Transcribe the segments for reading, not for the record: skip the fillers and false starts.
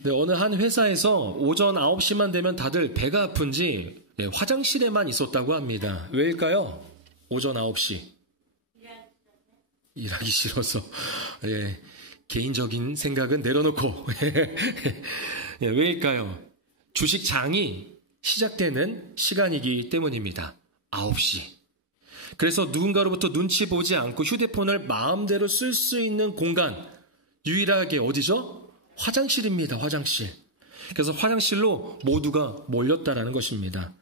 네, 어느 한 회사에서 오전 9시만 되면 다들 배가 아픈지 화장실에만 있었다고 합니다. 왜일까요? 오전 9시. 일하기 싫어서. 예, 개인적인 생각은 내려놓고. 예, 왜일까요? 주식장이 시작되는 시간이기 때문입니다. 9시. 그래서 누군가로부터 눈치 보지 않고 휴대폰을 마음대로 쓸 수 있는 공간, 유일하게 어디죠? 화장실입니다. 화장실. 그래서 화장실로 모두가 몰렸다라는 것입니다.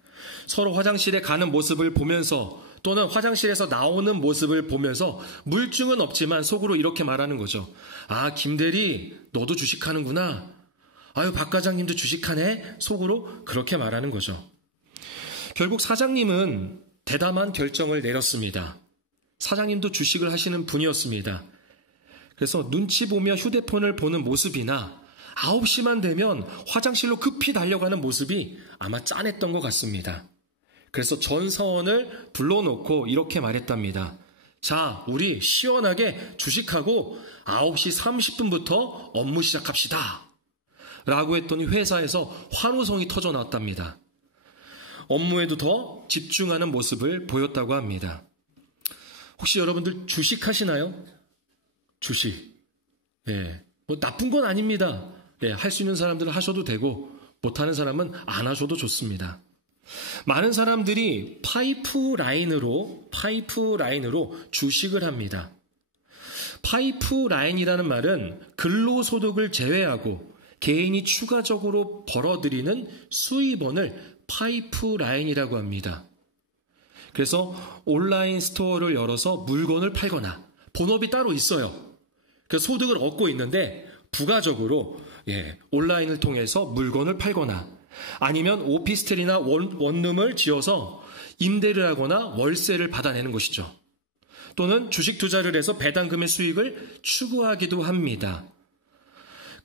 서로 화장실에 가는 모습을 보면서 또는 화장실에서 나오는 모습을 보면서 물증은 없지만 속으로 이렇게 말하는 거죠. 아, 김대리 너도 주식하는구나. 아유, 박 과장님도 주식하네. 속으로 그렇게 말하는 거죠. 결국 사장님은 대담한 결정을 내렸습니다. 사장님도 주식을 하시는 분이었습니다. 그래서 눈치 보며 휴대폰을 보는 모습이나 9시만 되면 화장실로 급히 달려가는 모습이 아마 짠했던 것 같습니다. 그래서 전 사원을 불러놓고 이렇게 말했답니다. 자, 우리 시원하게 주식하고 9시 30분부터 업무 시작합시다. 라고 했더니 회사에서 환호성이 터져 나왔답니다. 업무에도 더 집중하는 모습을 보였다고 합니다. 혹시 여러분들 주식하시나요? 주식. 예. 뭐 나쁜 건 아닙니다. 예, 할 수 있는 사람들은 하셔도 되고 못하는 사람은 안 하셔도 좋습니다. 많은 사람들이 파이프라인으로 주식을 합니다. 파이프라인이라는 말은 근로소득을 제외하고 개인이 추가적으로 벌어들이는 수입원을 파이프라인이라고 합니다. 그래서 온라인 스토어를 열어서 물건을 팔거나 본업이 따로 있어요. 그 소득을 얻고 있는데 부가적으로 온라인을 통해서 물건을 팔거나 아니면 오피스텔이나 원룸을 지어서 임대를 하거나 월세를 받아내는 것이죠. 또는 주식 투자를 해서 배당금의 수익을 추구하기도 합니다.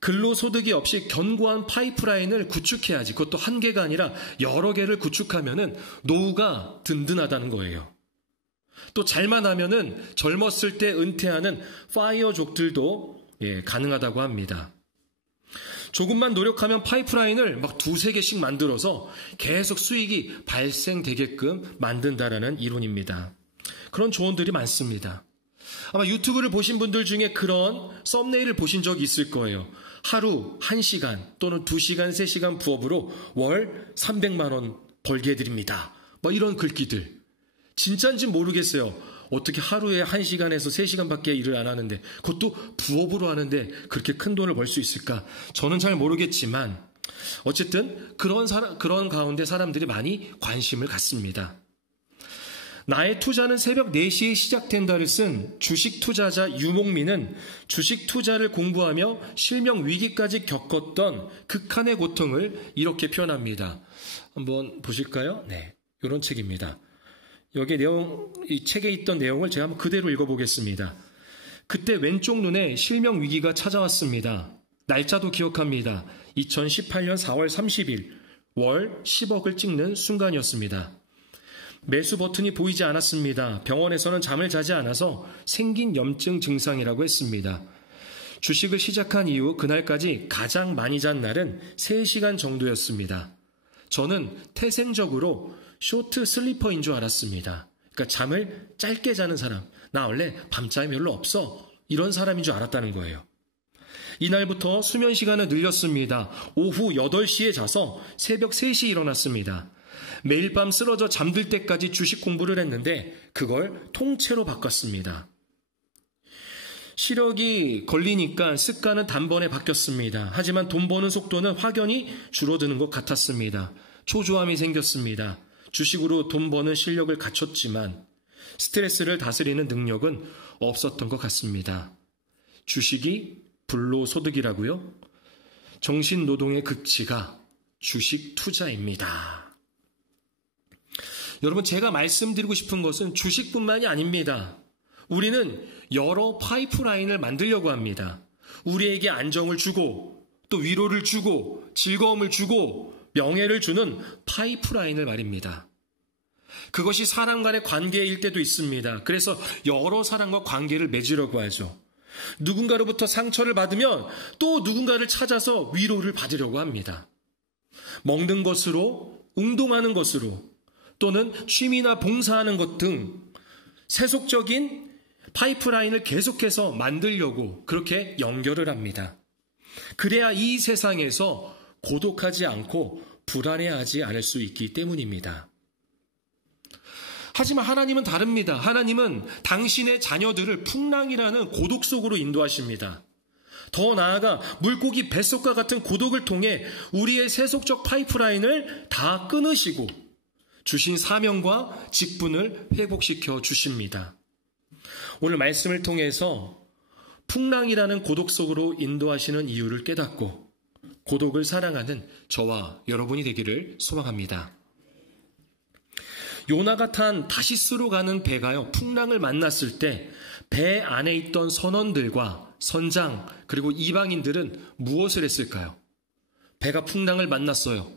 근로소득이 없이 견고한 파이프라인을 구축해야지. 그것도 한 개가 아니라 여러 개를 구축하면은 노후가 든든하다는 거예요. 또 잘만 하면은 젊었을 때 은퇴하는 파이어족들도 가능하다고 합니다. 조금만 노력하면 파이프라인을 막 2-3개씩 만들어서 계속 수익이 발생되게끔 만든다라는 이론입니다. 그런 조언들이 많습니다. 아마 유튜브를 보신 분들 중에 그런 썸네일을 보신 적이 있을 거예요. 하루 1시간 또는 2시간, 3시간 부업으로 월 300만 원 벌게 해드립니다. 뭐 이런 글귀들. 진짜인지 모르겠어요. 어떻게 하루에 1시간에서 3시간밖에 일을 안 하는데 그것도 부업으로 하는데 그렇게 큰 돈을 벌 수 있을까? 저는 잘 모르겠지만 어쨌든 그런 가운데 사람들이 많이 관심을 갖습니다. 나의 투자는 새벽 4시에 시작된다를 쓴 주식 투자자 유목민은 주식 투자를 공부하며 실명 위기까지 겪었던 극한의 고통을 이렇게 표현합니다. 한번 보실까요? 네, 이런 책입니다. 여기 이 책에 있던 내용을 제가 한번 그대로 읽어보겠습니다. 그때 왼쪽 눈에 실명 위기가 찾아왔습니다. 날짜도 기억합니다. 2018년 4월 30일 월 10억을 찍는 순간이었습니다. 매수 버튼이 보이지 않았습니다. 병원에서는 잠을 자지 않아서 생긴 염증 증상이라고 했습니다. 주식을 시작한 이후 그날까지 가장 많이 잔 날은 3시간 정도였습니다. 저는 태생적으로 쇼트 슬리퍼인 줄 알았습니다. 그러니까 잠을 짧게 자는 사람, 나 원래 밤잠이 별로 없어, 이런 사람인 줄 알았다는 거예요. 이날부터 수면 시간을 늘렸습니다. 오후 8시에 자서 새벽 3시에 일어났습니다. 매일 밤 쓰러져 잠들 때까지 주식 공부를 했는데 그걸 통째로 바꿨습니다. 시력이 걸리니까 습관은 단번에 바뀌었습니다. 하지만 돈 버는 속도는 확연히 줄어드는 것 같았습니다. 초조함이 생겼습니다. 주식으로 돈 버는 실력을 갖췄지만 스트레스를 다스리는 능력은 없었던 것 같습니다. 주식이 불로소득이라고요? 정신노동의 극치가 주식 투자입니다. 여러분, 제가 말씀드리고 싶은 것은 주식뿐만이 아닙니다. 우리는 여러 파이프라인을 만들려고 합니다. 우리에게 안정을 주고 또 위로를 주고 즐거움을 주고 명예를 주는 파이프라인을 말입니다. 그것이 사람 간의 관계일 때도 있습니다. 그래서 여러 사람과 관계를 맺으려고 하죠. 누군가로부터 상처를 받으면 또 누군가를 찾아서 위로를 받으려고 합니다. 먹는 것으로, 운동하는 것으로, 또는 취미나 봉사하는 것 등 세속적인 파이프라인을 계속해서 만들려고 그렇게 연결을 합니다. 그래야 이 세상에서 고독하지 않고 불안해하지 않을 수 있기 때문입니다. 하지만 하나님은 다릅니다. 하나님은 당신의 자녀들을 풍랑이라는 고독 속으로 인도하십니다. 더 나아가 물고기 뱃속과 같은 고독을 통해 우리의 세속적 파이프라인을 다 끊으시고 주신 사명과 직분을 회복시켜 주십니다. 오늘 말씀을 통해서 풍랑이라는 고독 속으로 인도하시는 이유를 깨닫고 고독을 사랑하는 저와 여러분이 되기를 소망합니다. 요나가 탄 다시스로 가는 배가요, 풍랑을 만났을 때 배 안에 있던 선원들과 선장 그리고 이방인들은 무엇을 했을까요? 배가 풍랑을 만났어요.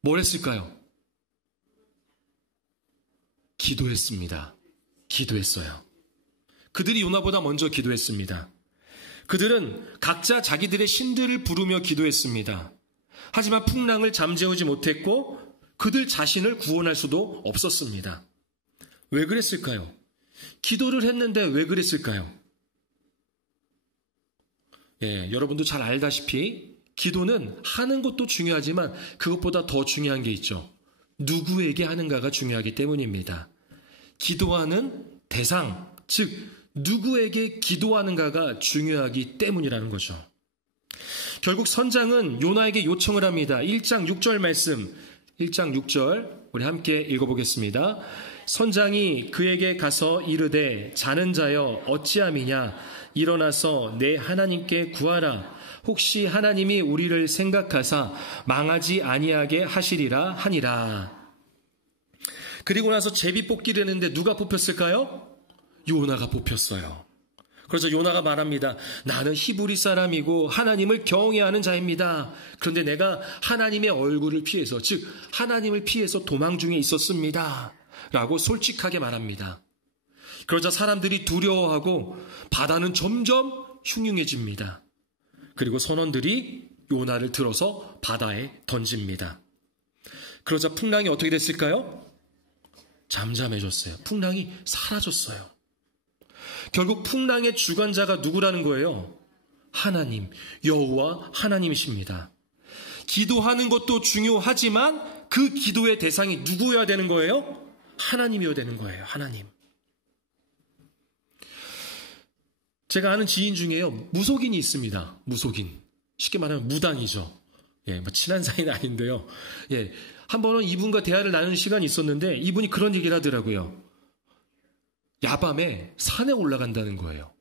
뭘 했을까요? 기도했습니다. 기도했어요. 그들이 요나보다 먼저 기도했습니다. 그들은 각자 자기들의 신들을 부르며 기도했습니다. 하지만 풍랑을 잠재우지 못했고 그들 자신을 구원할 수도 없었습니다. 왜 그랬을까요? 기도를 했는데 왜 그랬을까요? 여러분도 잘 알다시피 기도는 하는 것도 중요하지만 그것보다 더 중요한 게 있죠. 누구에게 하는가가 중요하기 때문입니다. 기도하는 대상, 즉 누구에게 기도하는가가 중요하기 때문이라는 거죠. 결국 선장은 요나에게 요청을 합니다. 1장 6절 말씀, 1장 6절 우리 함께 읽어보겠습니다. 선장이 그에게 가서 이르되 자는 자여 어찌함이냐 일어나서 내 하나님께 구하라. 혹시 하나님이 우리를 생각하사 망하지 아니하게 하시리라 하니라. 그리고 나서 제비 뽑기를 했는데 누가 뽑혔을까요? 요나가 뽑혔어요. 그래서 요나가 말합니다. 나는 히브리 사람이고 하나님을 경외하는 자입니다. 그런데 내가 하나님의 얼굴을 피해서, 즉 하나님을 피해서 도망 중에 있었습니다. 라고 솔직하게 말합니다. 그러자 사람들이 두려워하고 바다는 점점 흉흉해집니다. 그리고 선원들이 요나를 들어서 바다에 던집니다. 그러자 풍랑이 어떻게 됐을까요? 잠잠해졌어요. 풍랑이 사라졌어요. 결국 풍랑의 주관자가 누구라는 거예요? 하나님, 여호와 하나님이십니다. 기도하는 것도 중요하지만 그 기도의 대상이 누구여야 되는 거예요? 하나님이어야 되는 거예요. 하나님. 제가 아는 지인 중에요, 무속인이 있습니다. 무속인. 쉽게 말하면 무당이죠. 친한 사이는 아닌데요. 한 번은 이분과 대화를 나누는 시간이 있었는데 이분이 그런 얘기를 하더라고요. 야밤에 산에 올라간다는 거예요.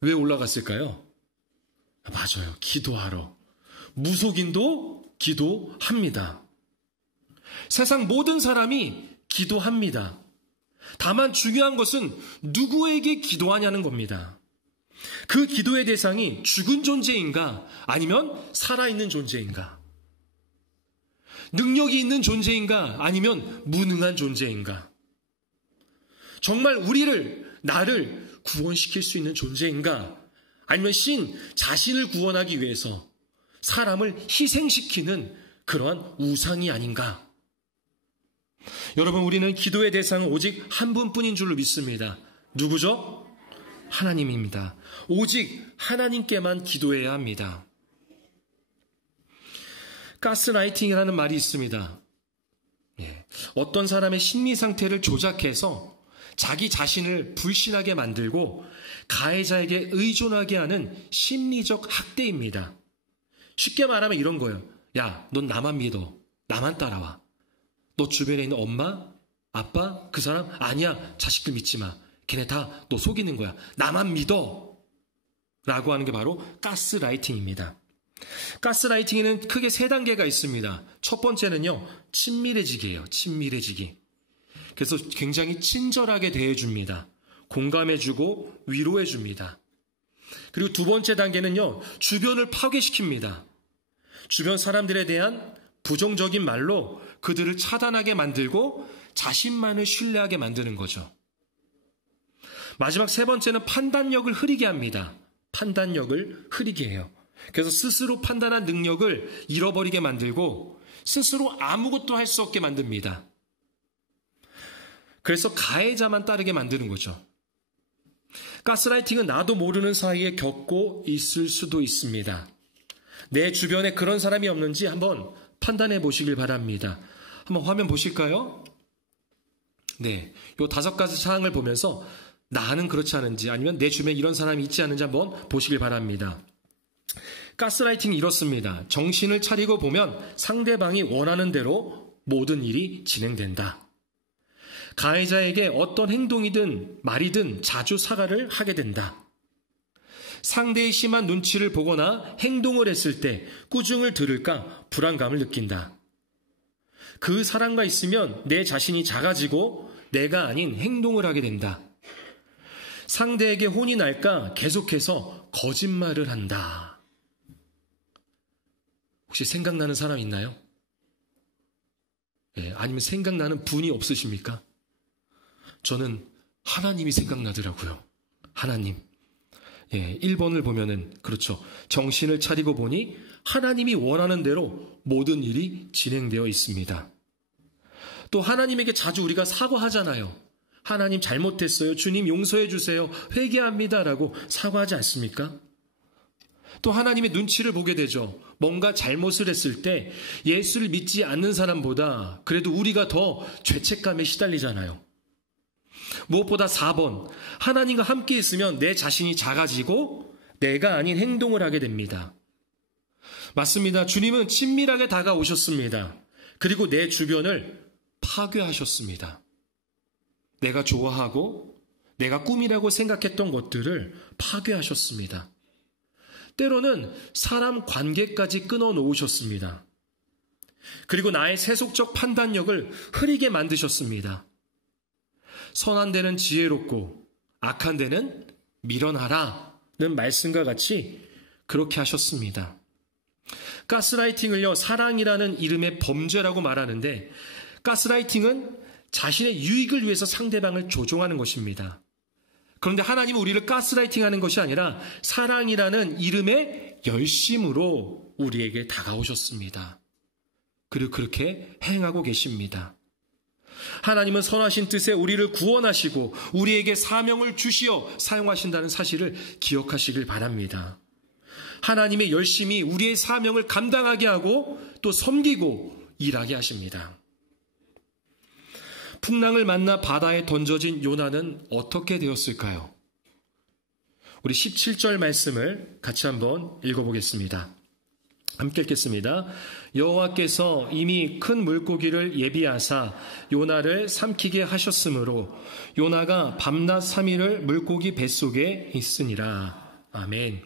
왜 올라갔을까요? 맞아요. 기도하러. 무속인도 기도합니다. 세상 모든 사람이 기도합니다. 다만 중요한 것은 누구에게 기도하냐는 겁니다. 그 기도의 대상이 죽은 존재인가 아니면 살아있는 존재인가? 능력이 있는 존재인가 아니면 무능한 존재인가? 정말 나를 구원시킬 수 있는 존재인가? 아니면 신 자신을 구원하기 위해서 사람을 희생시키는 그러한 우상이 아닌가? 여러분, 우리는 기도의 대상은 오직 한 분뿐인 줄로 믿습니다. 누구죠? 하나님입니다. 오직 하나님께만 기도해야 합니다. 가스라이팅이라는 말이 있습니다. 어떤 사람의 심리 상태를 조작해서 자기 자신을 불신하게 만들고 가해자에게 의존하게 하는 심리적 학대입니다. 쉽게 말하면 이런 거예요. 야, 넌 나만 믿어. 나만 따라와. 너 주변에 있는 엄마, 아빠, 그 사람 아니야. 자식들 믿지 마. 걔네 다 너 속이는 거야. 나만 믿어. 라고 하는 게 바로 가스라이팅입니다. 가스라이팅에는 크게 3단계가 있습니다. 첫 번째는요, 친밀해지기예요. 친밀해지기. 그래서 굉장히 친절하게 대해줍니다. 공감해주고 위로해줍니다. 그리고 두 번째 단계는요, 주변을 파괴시킵니다. 주변 사람들에 대한 부정적인 말로 그들을 차단하게 만들고 자신만을 신뢰하게 만드는 거죠. 마지막 세 번째는 판단력을 흐리게 합니다. 판단력을 흐리게 해요. 그래서 스스로 판단한 능력을 잃어버리게 만들고 스스로 아무것도 할 수 없게 만듭니다. 그래서 가해자만 따르게 만드는 거죠. 가스라이팅은 나도 모르는 사이에 겪고 있을 수도 있습니다. 내 주변에 그런 사람이 없는지 한번 판단해 보시길 바랍니다. 한번 화면 보실까요? 네, 요 5가지 사항을 보면서 나는 그렇지 않은지 아니면 내 주변에 이런 사람이 있지 않은지 한번 보시길 바랍니다. 가스라이팅이 이렇습니다. 정신을 차리고 보면 상대방이 원하는 대로 모든 일이 진행된다. 가해자에게 어떤 행동이든 말이든 자주 사과를 하게 된다. 상대의 심한 눈치를 보거나 행동을 했을 때 꾸중을 들을까 불안감을 느낀다. 그 사람과 있으면 내 자신이 작아지고 내가 아닌 행동을 하게 된다. 상대에게 혼이 날까 계속해서 거짓말을 한다. 혹시 생각나는 사람 있나요? 아니면 생각나는 분이 없으십니까? 저는 하나님이 생각나더라고요. 하나님. 1번을 보면은 그렇죠. 정신을 차리고 보니 하나님이 원하는 대로 모든 일이 진행되어 있습니다. 또 하나님에게 자주 우리가 사과하잖아요. 하나님 잘못했어요. 주님 용서해 주세요. 회개합니다라고 사과하지 않습니까? 또 하나님의 눈치를 보게 되죠. 뭔가 잘못을 했을 때 예수를 믿지 않는 사람보다 그래도 우리가 더 죄책감에 시달리잖아요. 무엇보다 4번, 하나님과 함께 있으면 내 자신이 작아지고 내가 아닌 행동을 하게 됩니다. 맞습니다. 주님은 친밀하게 다가오셨습니다. 그리고 내 주변을 파괴하셨습니다. 내가 좋아하고 내가 꿈이라고 생각했던 것들을 파괴하셨습니다. 때로는 사람 관계까지 끊어놓으셨습니다. 그리고 나의 세속적 판단력을 흐리게 만드셨습니다. 선한 데는 지혜롭고 악한 데는 미련하라는 말씀과 같이 그렇게 하셨습니다. 가스라이팅을요, 사랑이라는 이름의 범죄라고 말하는데 가스라이팅은 자신의 유익을 위해서 상대방을 조종하는 것입니다. 그런데 하나님은 우리를 가스라이팅하는 것이 아니라 사랑이라는 이름의 열심으로 우리에게 다가오셨습니다. 그리고 그렇게 행하고 계십니다. 하나님은 선하신 뜻에 우리를 구원하시고 우리에게 사명을 주시어 사용하신다는 사실을 기억하시길 바랍니다. 하나님의 열심이 우리의 사명을 감당하게 하고 또 섬기고 일하게 하십니다. 풍랑을 만나 바다에 던져진 요나는 어떻게 되었을까요? 우리 17절 말씀을 같이 한번 읽어보겠습니다. 함께 읽겠습니다. 여호와께서 이미 큰 물고기를 예비하사 요나를 삼키게 하셨으므로 요나가 밤낮 3일을 물고기 뱃속에 있으니라. 아멘.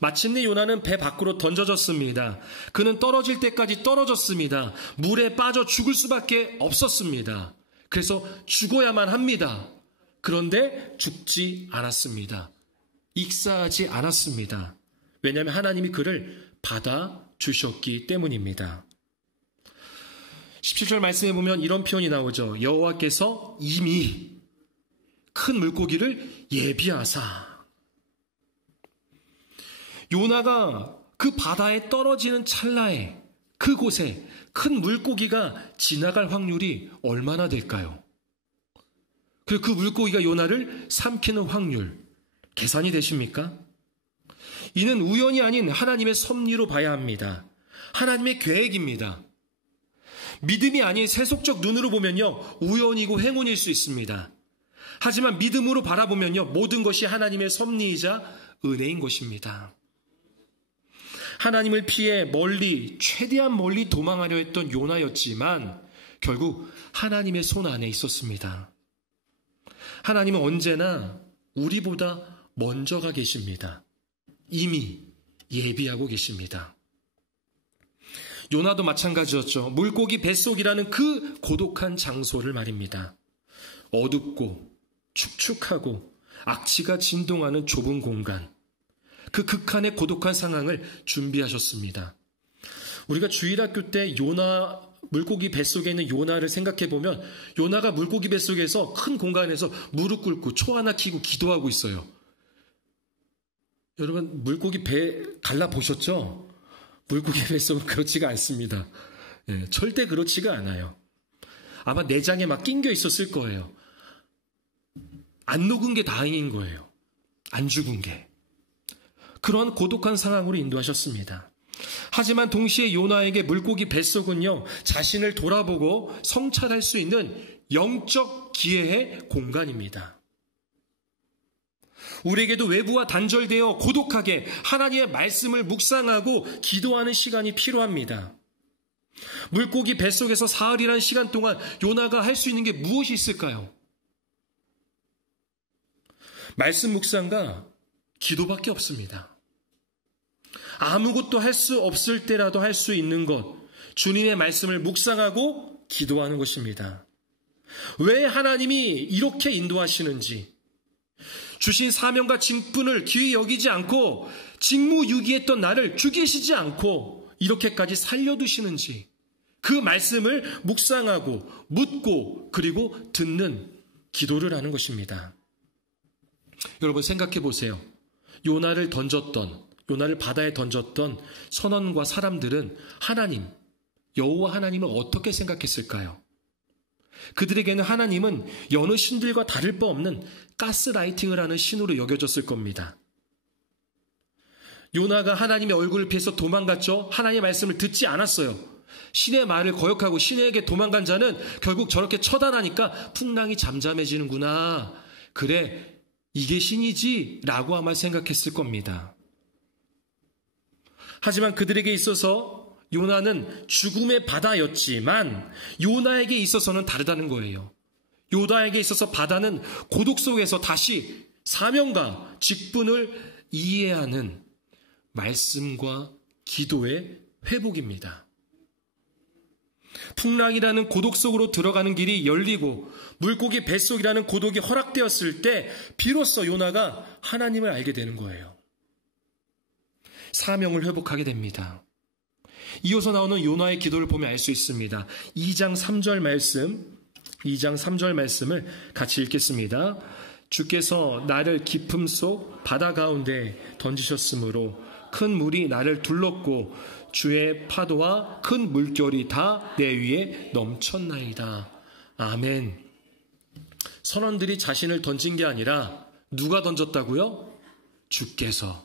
마침내 요나는 배 밖으로 던져졌습니다. 그는 떨어질 때까지 떨어졌습니다. 물에 빠져 죽을 수밖에 없었습니다. 그래서 죽어야만 합니다. 그런데 죽지 않았습니다. 익사하지 않았습니다. 왜냐하면 하나님이 그를 받아주셨기 때문입니다. 17절 말씀에 보면 이런 표현이 나오죠. 여호와께서 이미 큰 물고기를 예비하사. 요나가 그 바다에 떨어지는 찰나에 그곳에 큰 물고기가 지나갈 확률이 얼마나 될까요? 그리고 그 물고기가 요나를 삼키는 확률 계산이 되십니까? 이는 우연이 아닌 하나님의 섭리로 봐야 합니다. 하나님의 계획입니다. 믿음이 아닌 세속적 눈으로 보면요, 우연이고 행운일 수 있습니다. 하지만 믿음으로 바라보면요, 모든 것이 하나님의 섭리이자 은혜인 것입니다. 하나님을 피해 최대한 멀리 도망하려 했던 요나였지만 결국 하나님의 손 안에 있었습니다. 하나님은 언제나 우리보다 먼저가 계십니다. 이미 예비하고 계십니다. 요나도 마찬가지였죠. 물고기 뱃속이라는 그 고독한 장소를 말입니다. 어둡고 축축하고 악취가 진동하는 좁은 공간, 그 극한의 고독한 상황을 준비하셨습니다. 우리가 주일학교 때 요나 물고기 뱃속에 있는 요나를 생각해 보면 요나가 물고기 뱃속에서 큰 공간에서 무릎 꿇고 초 하나 켜고 기도하고 있어요. 여러분 물고기 배 갈라보셨죠? 물고기 뱃속은 그렇지가 않습니다. 절대 그렇지가 않아요. 아마 내장에 막 낑겨 있었을 거예요. 안 녹은 게 다행인 거예요. 안 죽은 게. 그러한 고독한 상황으로 인도하셨습니다. 하지만 동시에 요나에게 물고기 뱃속은요, 자신을 돌아보고 성찰할 수 있는 영적 기회의 공간입니다. 우리에게도 외부와 단절되어 고독하게 하나님의 말씀을 묵상하고 기도하는 시간이 필요합니다. 물고기 뱃속에서 사흘이라는 시간 동안 요나가 할 수 있는 게 무엇이 있을까요? 말씀 묵상과 기도밖에 없습니다. 아무것도 할 수 없을 때라도 할 수 있는 것, 주님의 말씀을 묵상하고 기도하는 것입니다. 왜 하나님이 이렇게 인도하시는지, 주신 사명과 직분을 귀히 여기지 않고 직무유기했던 나를 죽이시지 않고 이렇게까지 살려두시는지, 그 말씀을 묵상하고 묻고 그리고 듣는 기도를 하는 것입니다. 여러분 생각해 보세요. 요나를 바다에 던졌던 선원과 사람들은 하나님, 여호와 하나님을 어떻게 생각했을까요? 그들에게는 하나님은 여느 신들과 다를 바 없는 가스라이팅을 하는 신으로 여겨졌을 겁니다. 요나가 하나님의 얼굴을 피해서 도망갔죠. 하나님의 말씀을 듣지 않았어요. 신의 말을 거역하고 신에게 도망간 자는 결국 저렇게 처단하니까 풍랑이 잠잠해지는구나. 그래, 이게 신이지 라고 아마 생각했을 겁니다. 하지만 그들에게 있어서 요나는 죽음의 바다였지만 요나에게 있어서는 다르다는 거예요. 요나에게 있어서 바다는 고독 속에서 다시 사명과 직분을 이해하는 말씀과 기도의 회복입니다. 풍랑이라는 고독 속으로 들어가는 길이 열리고 물고기 뱃속이라는 고독이 허락되었을 때 비로소 요나가 하나님을 알게 되는 거예요. 사명을 회복하게 됩니다. 이어서 나오는 요나의 기도를 보면 알 수 있습니다. 2장 3절 말씀을 같이 읽겠습니다. 주께서 나를 깊음 속 바다 가운데 던지셨으므로 큰 물이 나를 둘렀고 주의 파도와 큰 물결이 다 내 위에 넘쳤나이다. 아멘. 선원들이 자신을 던진 게 아니라 누가 던졌다고요? 주께서.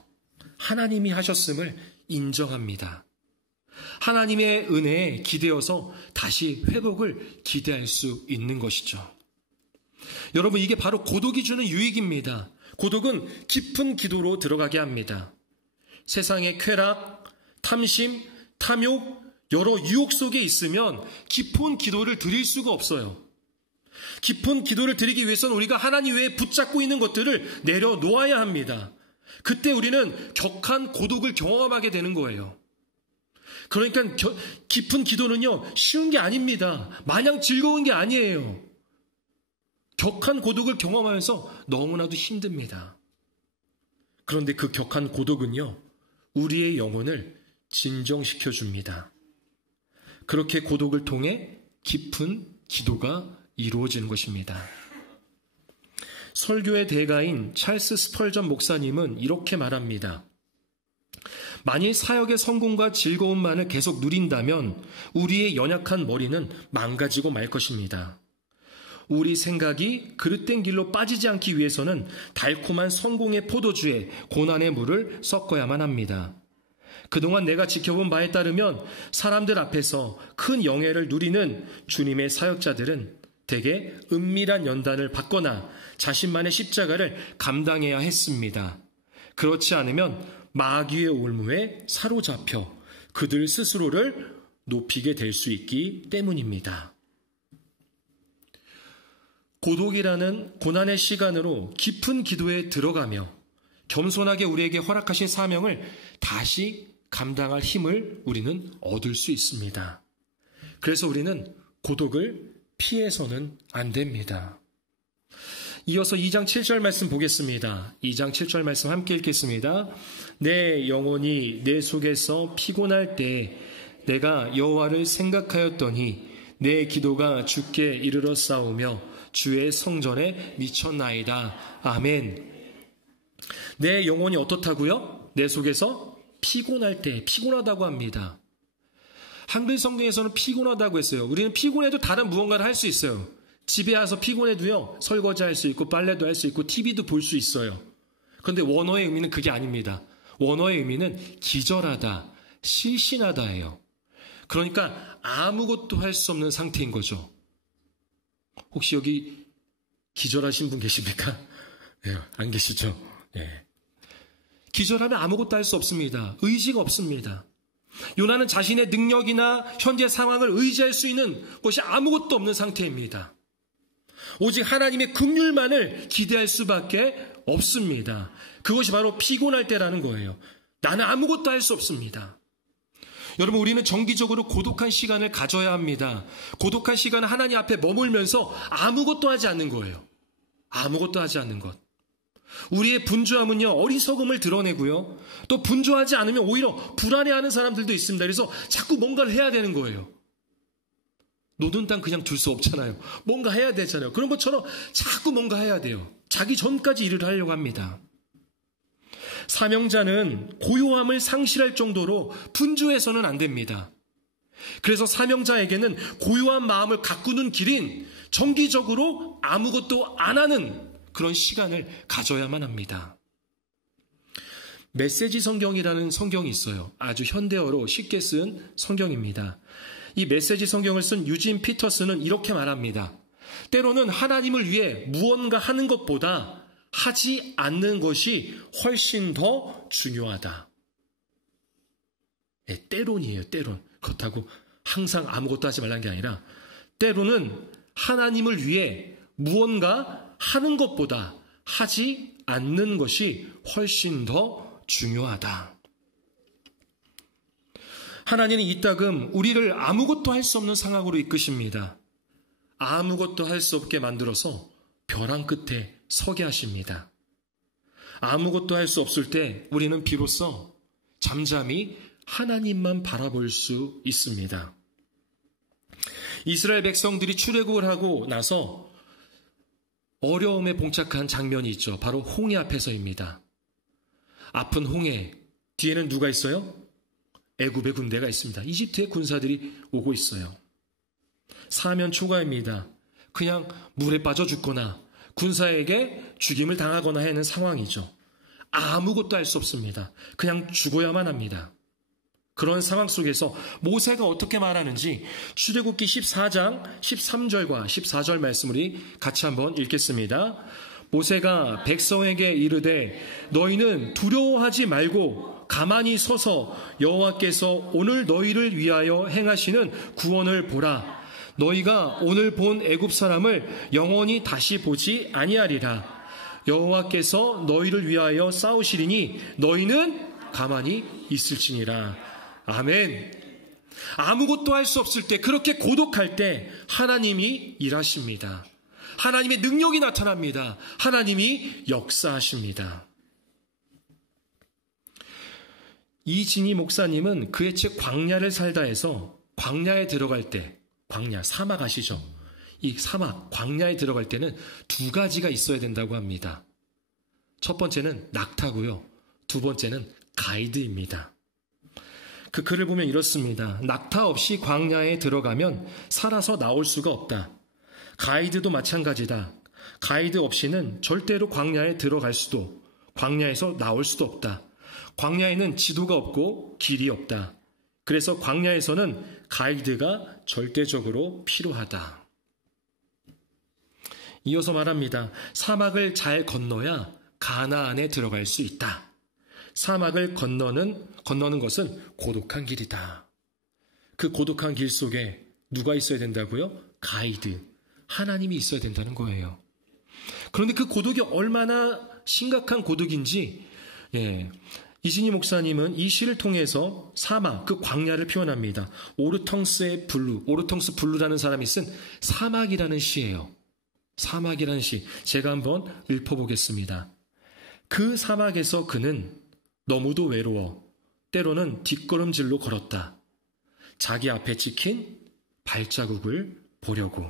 하나님이 하셨음을 인정합니다. 하나님의 은혜에 기대어서 다시 회복을 기대할 수 있는 것이죠. 여러분, 이게 바로 고독이 주는 유익입니다. 고독은 깊은 기도로 들어가게 합니다. 세상의 쾌락, 탐심, 탐욕, 여러 유혹 속에 있으면 깊은 기도를 드릴 수가 없어요. 깊은 기도를 드리기 위해서는 우리가 하나님 외에 붙잡고 있는 것들을 내려놓아야 합니다. 그때 우리는 격한 고독을 경험하게 되는 거예요. 그러니까 깊은 기도는요, 쉬운 게 아닙니다. 마냥 즐거운 게 아니에요. 격한 고독을 경험하면서 너무나도 힘듭니다. 그런데 그 격한 고독은요, 우리의 영혼을 진정시켜 줍니다. 그렇게 고독을 통해 깊은 기도가 이루어지는 것입니다. 설교의 대가인 찰스 스펄전 목사님은 이렇게 말합니다. 만일 사역의 성공과 즐거움만을 계속 누린다면 우리의 연약한 머리는 망가지고 말 것입니다. 우리 생각이 그릇된 길로 빠지지 않기 위해서는 달콤한 성공의 포도주에 고난의 물을 섞어야만 합니다. 그동안 내가 지켜본 바에 따르면 사람들 앞에서 큰 영예를 누리는 주님의 사역자들은 대개 은밀한 연단을 받거나 자신만의 십자가를 감당해야 했습니다. 그렇지 않으면 마귀의 올무에 사로잡혀 그들 스스로를 높이게 될 수 있기 때문입니다. 고독이라는 고난의 시간으로 깊은 기도에 들어가며 겸손하게 우리에게 허락하신 사명을 다시 감당할 힘을 우리는 얻을 수 있습니다. 그래서 우리는 고독을 피해서는 안 됩니다. 이어서 2장 7절 말씀 보겠습니다. 2장 7절 말씀 함께 읽겠습니다. 내 영혼이 내 속에서 피곤할 때 내가 여호와를 생각하였더니 내 기도가 주께 이르러 싸우며 주의 성전에 미쳤나이다. 아멘. 내 영혼이 어떻다고요? 내 속에서 피곤할 때 피곤하다고 합니다. 한글 성경에서는 피곤하다고 했어요. 우리는 피곤해도 다른 무언가를 할 수 있어요. 집에 와서 피곤해도요, 설거지 할 수 있고 빨래도 할 수 있고 TV도 볼 수 있어요. 그런데 원어의 의미는 그게 아닙니다. 원어의 의미는 기절하다, 실신하다예요. 그러니까 아무것도 할 수 없는 상태인 거죠. 혹시 여기 기절하신 분 계십니까? 네, 안 계시죠? 네. 기절하면 아무것도 할 수 없습니다. 의지가 없습니다. 요나는 자신의 능력이나 현재 상황을 의지할 수 있는 것이 아무것도 없는 상태입니다. 오직 하나님의 긍휼만을 기대할 수밖에 없습니다. 그것이 바로 피곤할 때라는 거예요. 나는 아무것도 할 수 없습니다. 여러분, 우리는 정기적으로 고독한 시간을 가져야 합니다. 고독한 시간은 하나님 앞에 머물면서 아무것도 하지 않는 거예요. 아무것도 하지 않는 것. 우리의 분주함은요, 어리석음을 드러내고요. 또 분주하지 않으면 오히려 불안해하는 사람들도 있습니다. 그래서 자꾸 뭔가를 해야 되는 거예요. 노는 땅 그냥 둘 수 없잖아요. 뭔가 해야 되잖아요. 그런 것처럼 자꾸 뭔가 해야 돼요. 자기 전까지 일을 하려고 합니다. 사명자는 고요함을 상실할 정도로 분주해서는 안 됩니다. 그래서 사명자에게는 고요한 마음을 가꾸는 길인 정기적으로 아무것도 안 하는 그런 시간을 가져야만 합니다. 메시지 성경이라는 성경이 있어요. 아주 현대어로 쉽게 쓴 성경입니다. 이 메시지 성경을 쓴 유진 피터스는 이렇게 말합니다. 때로는 하나님을 위해 무언가 하는 것보다 하지 않는 것이 훨씬 더 중요하다. 네, 때론이에요. 때론. 그렇다고 항상 아무것도 하지 말라는 게 아니라 때로는 하나님을 위해 무언가 하는 것보다 하지 않는 것이 훨씬 더 중요하다. 하나님은 이따금 우리를 아무것도 할 수 없는 상황으로 이끄십니다. 아무것도 할 수 없게 만들어서 벼랑 끝에 서게 하십니다. 아무것도 할 수 없을 때 우리는 비로소 잠잠히 하나님만 바라볼 수 있습니다. 이스라엘 백성들이 출애굽을 하고 나서 어려움에 봉착한 장면이 있죠. 바로 홍해 앞에서입니다. 아픈 홍해 뒤에는 누가 있어요? 애굽의 군대가 있습니다. 이집트의 군사들이 오고 있어요. 사면 초과입니다. 그냥 물에 빠져 죽거나 군사에게 죽임을 당하거나 하는 상황이죠. 아무것도 할 수 없습니다. 그냥 죽어야만 합니다. 그런 상황 속에서 모세가 어떻게 말하는지 출애굽기 14장 13절과 14절 말씀을 같이 한번 읽겠습니다. 모세가 백성에게 이르되 너희는 두려워하지 말고 가만히 서서 여호와께서 오늘 너희를 위하여 행하시는 구원을 보라. 너희가 오늘 본 애굽 사람을 영원히 다시 보지 아니하리라. 여호와께서 너희를 위하여 싸우시리니 너희는 가만히 있을지니라. 아멘. 아무것도 할 수 없을 때, 그렇게 고독할 때 하나님이 일하십니다. 하나님의 능력이 나타납니다. 하나님이 역사하십니다. 이진희 목사님은 그의 책 광야를 살다 해서 광야에 들어갈 때, 광야, 사막 아시죠? 이 사막, 광야에 들어갈 때는 두 가지가 있어야 된다고 합니다. 첫 번째는 낙타고요. 두 번째는 가이드입니다. 그 글을 보면 이렇습니다. 낙타 없이 광야에 들어가면 살아서 나올 수가 없다. 가이드도 마찬가지다. 가이드 없이는 절대로 광야에 들어갈 수도, 광야에서 나올 수도 없다. 광야에는 지도가 없고 길이 없다. 그래서 광야에서는 가이드가 절대적으로 필요하다. 이어서 말합니다. 사막을 잘 건너야 가나안에 들어갈 수 있다. 사막을 건너는 것은 고독한 길이다. 그 고독한 길 속에 누가 있어야 된다고요? 가이드, 하나님이 있어야 된다는 거예요. 그런데 그 고독이 얼마나 심각한 고독인지 이진희 목사님은 이 시를 통해서 사막, 그 광야를 표현합니다. 오르텅스 블루라는 사람이 쓴 사막이라는 시예요. 사막이라는 시, 제가 한번 읊어보겠습니다. 그 사막에서 그는 너무도 외로워 때로는 뒷걸음질로 걸었다. 자기 앞에 찍힌 발자국을 보려고.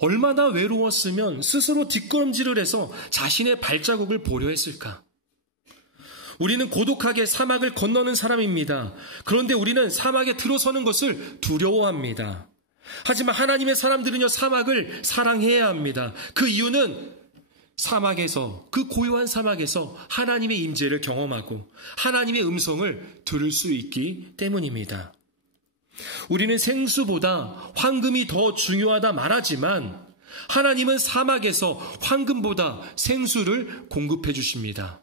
얼마나 외로웠으면 스스로 뒷걸음질을 해서 자신의 발자국을 보려 했을까? 우리는 고독하게 사막을 건너는 사람입니다. 그런데 우리는 사막에 들어서는 것을 두려워합니다. 하지만 하나님의 사람들은요, 사막을 사랑해야 합니다. 그 이유는 사막에서, 그 고요한 사막에서 하나님의 임재를 경험하고 하나님의 음성을 들을 수 있기 때문입니다. 우리는 생수보다 황금이 더 중요하다 말하지만 하나님은 사막에서 황금보다 생수를 공급해 주십니다.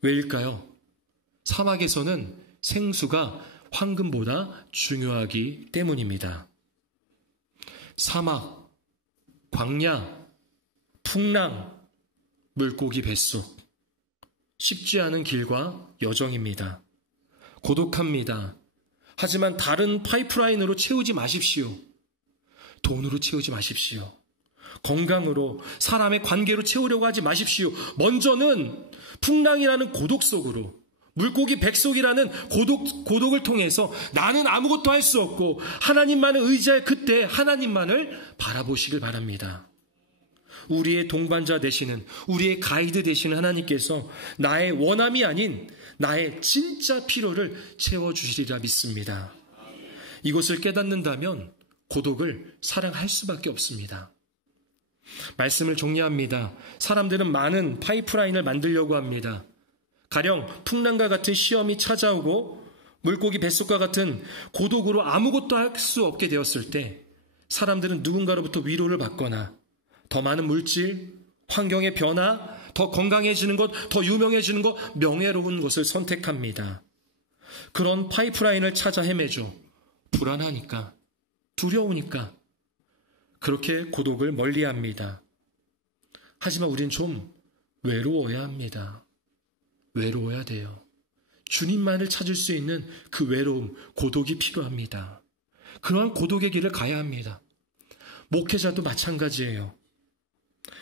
왜일까요? 사막에서는 생수가 황금보다 중요하기 때문입니다. 사막, 광야, 풍랑, 물고기 뱃속. 쉽지 않은 길과 여정입니다. 고독합니다. 하지만 다른 파이프라인으로 채우지 마십시오. 돈으로 채우지 마십시오. 건강으로, 사람의 관계로 채우려고 하지 마십시오. 먼저는 풍랑이라는 고독 속으로, 물고기 뱃속이라는 고독을 통해서 나는 아무것도 할 수 없고 하나님만을 의지할 그때 하나님만을 바라보시길 바랍니다. 우리의 동반자 되시는, 우리의 가이드 되시는 하나님께서 나의 원함이 아닌 나의 진짜 필요를 채워주시리라 믿습니다. 이것을 깨닫는다면 고독을 사랑할 수밖에 없습니다. 말씀을 정리합니다. 사람들은 많은 파이프라인을 만들려고 합니다. 가령 풍랑과 같은 시험이 찾아오고 물고기 뱃속과 같은 고독으로 아무것도 할 수 없게 되었을 때 사람들은 누군가로부터 위로를 받거나 더 많은 물질, 환경의 변화, 더 건강해지는 것, 더 유명해지는 것, 명예로운 것을 선택합니다. 그런 파이프라인을 찾아 헤매죠. 불안하니까, 두려우니까 그렇게 고독을 멀리합니다. 하지만 우린 좀 외로워야 합니다. 외로워야 돼요. 주님만을 찾을 수 있는 그 외로움, 고독이 필요합니다. 그러한 고독의 길을 가야 합니다. 목회자도 마찬가지예요.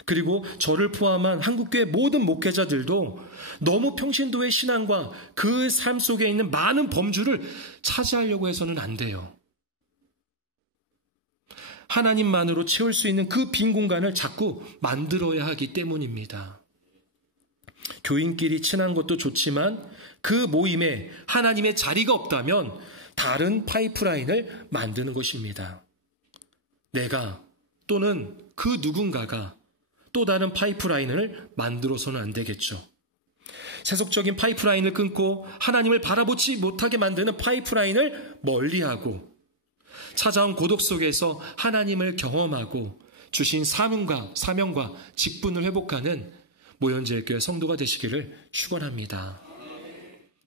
그리고 저를 포함한 한국교회 모든 목회자들도 너무 평신도의 신앙과 그 삶 속에 있는 많은 범주를 차지하려고 해서는 안 돼요. 하나님만으로 채울 수 있는 그 빈 공간을 자꾸 만들어야 하기 때문입니다. 교인끼리 친한 것도 좋지만 그 모임에 하나님의 자리가 없다면 다른 파이프라인을 만드는 것입니다. 내가 또는 그 누군가가 또 다른 파이프라인을 만들어서는 안 되겠죠. 세속적인 파이프라인을 끊고 하나님을 바라보지 못하게 만드는 파이프라인을 멀리하고 찾아온 고독 속에서 하나님을 경험하고 주신 사명과 직분을 회복하는 모현제일교회 성도가 되시기를 축원합니다.